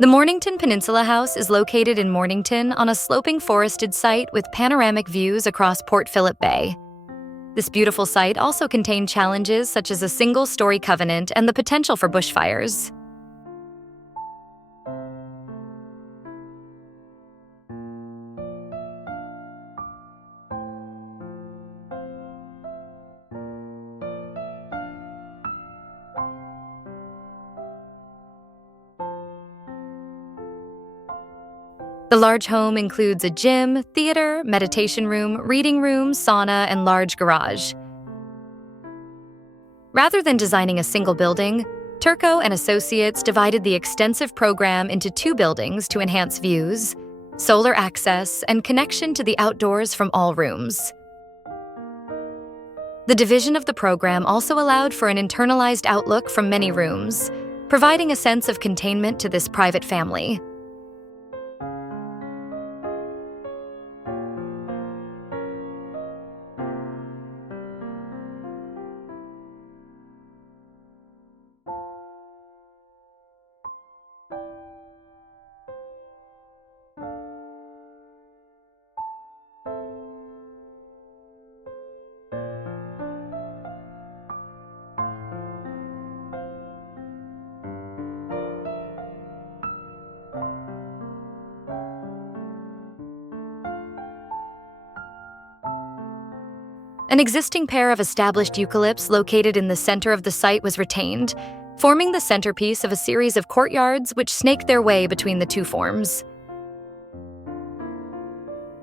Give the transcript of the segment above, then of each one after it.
The Mornington Peninsula House is located in Mornington on a sloping forested site with panoramic views across Port Phillip Bay. This beautiful site also contained challenges such as a single-storey covenant and the potential for bushfires. The large home includes a gym, theater, meditation room, reading room, sauna, and large garage. Rather than designing a single building, Turco and Associates divided the extensive program into 2 buildings to enhance views, solar access, and connection to the outdoors from all rooms. The division of the program also allowed for an internalized outlook from many rooms, providing a sense of containment to this private family. An existing pair of established eucalypts located in the center of the site was retained, forming the centerpiece of a series of courtyards which snaked their way between the 2 forms.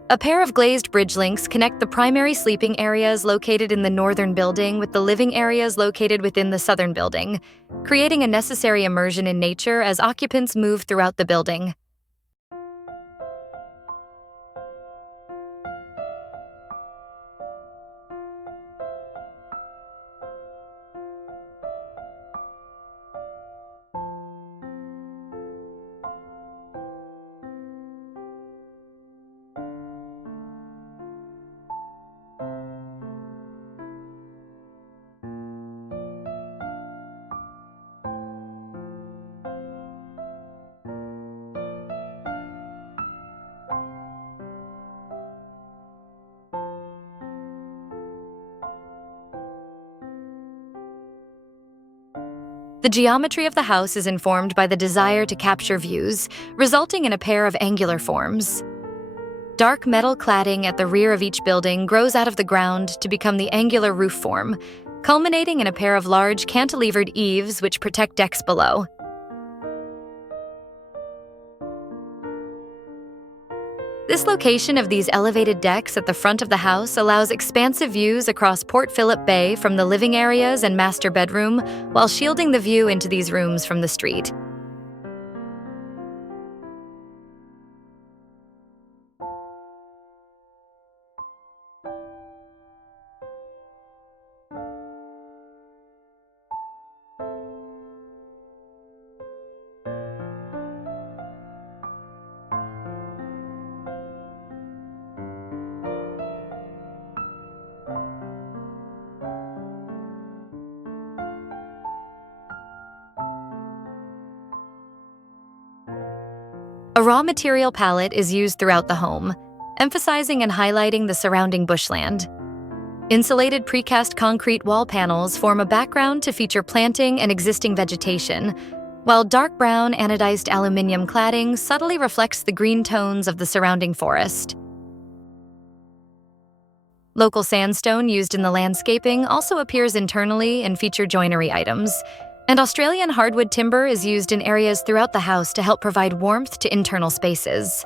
A pair of glazed bridge links connect the primary sleeping areas located in the northern building with the living areas located within the southern building, creating a necessary immersion in nature as occupants move throughout the building. The geometry of the house is informed by the desire to capture views, resulting in a pair of angular forms. Dark metal cladding at the rear of each building grows out of the ground to become the angular roof form, culminating in a pair of large cantilevered eaves which protect decks below. This location of these elevated decks at the front of the house allows expansive views across Port Phillip Bay from the living areas and master bedroom, while shielding the view into these rooms from the street. A raw material palette is used throughout the home, emphasizing and highlighting the surrounding bushland. Insulated precast concrete wall panels form a background to feature planting and existing vegetation, while dark brown anodized aluminum cladding subtly reflects the green tones of the surrounding forest. Local sandstone used in the landscaping also appears internally in feature joinery items, and Australian hardwood timber is used in areas throughout the house to help provide warmth to internal spaces.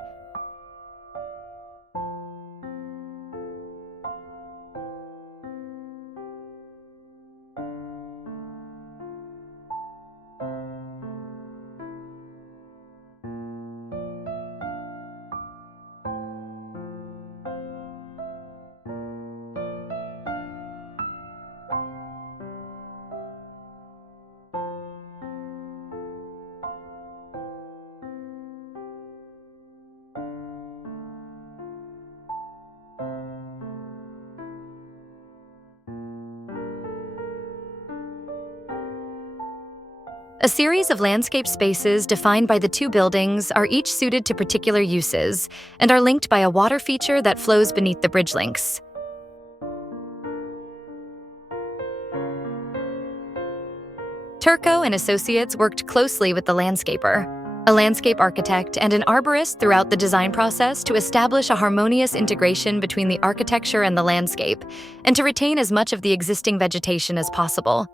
A series of landscape spaces defined by the two buildings are each suited to particular uses and are linked by a water feature that flows beneath the bridge links. Turco and Associates worked closely with the landscaper, a landscape architect, and an arborist throughout the design process to establish a harmonious integration between the architecture and the landscape, and to retain as much of the existing vegetation as possible.